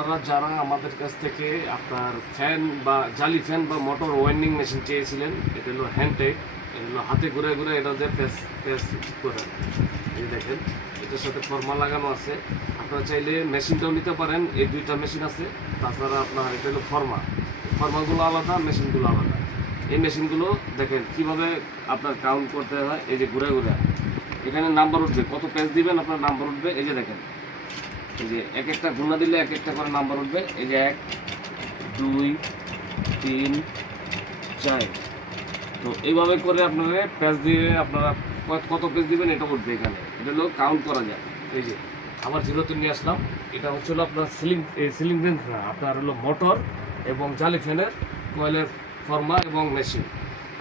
আপনারা যারা আমাদের কাছ থেকে আপনার ফ্যান বা জালি ফ্যান বা মোটর ওয়াইন্ডিং মেশিন চেয়েছিলেন, এটা হলো হ্যান্ডটেক, এটা হলো হাতে ঘুরে ঘুরে এটা দিয়ে প্যাচ করে। এই দেখেন এটার সাথে ফর্মা লাগানো আছে। আপনারা চাইলে মেশিনটাও নিতে পারেন, এই দুইটা মেশিন আছে। তাছাড়া আপনার এটা হলো ফর্মাগুলো আলাদা, মেশিনগুলো আলাদা। এই মেশিনগুলো দেখেন কীভাবে আপনার কাউন্ট করতে হয়। এই যে ঘুরে ঘুরে এখানে নাম্বার উঠবে, কত পেজ দিবেন আপনার নাম্বার উঠবে। এই যে দেখেন, এই যে এক একটা ঘূর্ণা দিলে এক একটা করে নাম্বার উঠবে। এই যে 1 2 3 4। তো এইভাবে করে আপনারা পেজ দিয়ে আপনারা কত পেজ দিবেন এটা উঠবে এখানে। এটা হলো কাউন্ট করা যায়। এই যে আবার জিরোতে নিয়ে আসলাম। এটা হচ্ছে হলো আপনার সিলিং ফ্যান না, আপনার হলো মোটর এবং জালি ফ্যানের কয়েলের ফর্মা এবং মেশিন।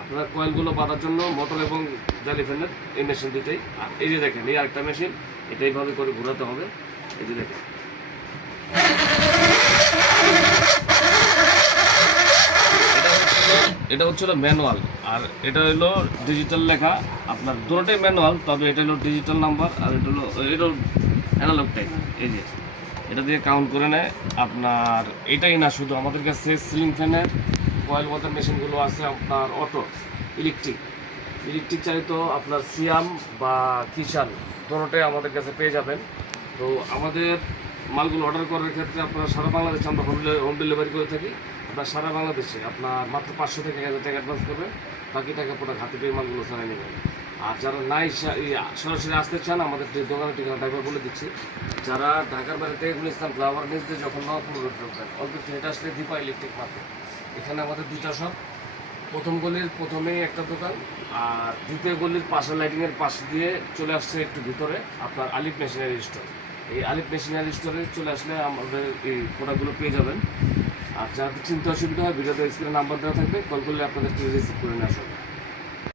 আপনারা কয়েলগুলো বাঁধার জন্য মোটর এবং জালি ফ্যানের এই মেশিন দুটোই। আর এই যে দেখেন এই আরেকটা মেশিন, এটা এইভাবে করে ঘোরাতে হবে। এই যে দেখেন এটা হচ্ছে ম্যানুয়াল, আর এটা হলো ডিজিটাল লেখা। আপনার দুটোটাই ম্যানুয়াল, তবে এটা হলো ডিজিটাল নাম্বার আর এটা অ্যানালগ টাইপ। এই যে এটা দিয়ে কাউন্ট করে নেয়। আপনার এটাই না, শুধু আমাদের কাছে সিলিং ফ্যানের কয়েল ওয়াটার মেশিনগুলো আছে আপনার অটো, ইলেকট্রিক চালিত আপনার সিয়াম বা কিষান দুটোটাই আমাদের কাছে পেয়ে যাবেন। তো আমাদের মালগুলো অর্ডার করার ক্ষেত্রে আপনারা সারা বাংলাদেশে আমরা হোম ডেলিভারি করে থাকি। আপনার সারা বাংলাদেশে আপনার মাত্র 500 থেকে 1000 টাকা অ্যাডভান্স করবেন, বাকি টাকা প্রোডাক্ট হাতে পেয়ে মালগুলো চালিয়ে নেবেন। আর যারা নাই সরাসরি আসতে চান, আমাদের দোকানের ঠিকানা ড্রাইভার বলে দিচ্ছি। যারা ঢাকার বাইরে থেকে ইসলাম ফ্লাওয়ার নিচ দিয়ে যখন নওয়াজপুর রোড ঢুকবেন, অল্প হেঁটে আসলে দীপা ইলেকট্রিক মার্কেট। এখানে আমাদের দুইটা শপ, প্রথম গলির প্রথমেই একটা দোকান, আর দ্বিতীয় গলির পাশে লাইটিংয়ের পাশ দিয়ে চলে আসছে একটু ভিতরে আপনার আলিফ মেশিনারি স্টোর। এই আলিফ মেশিনারি স্টোরে চলে আসলে আমাদের এই প্রোডাক্টগুলো পেয়ে যাবেন। আর যাদের চিন্তা অসুবিধা হয়, ভিডিওতে স্ক্রিনে নাম্বার দেওয়া থাকবে, কল করলে আপনাদেরকে রিসিভ করে নিয়ে আসবে।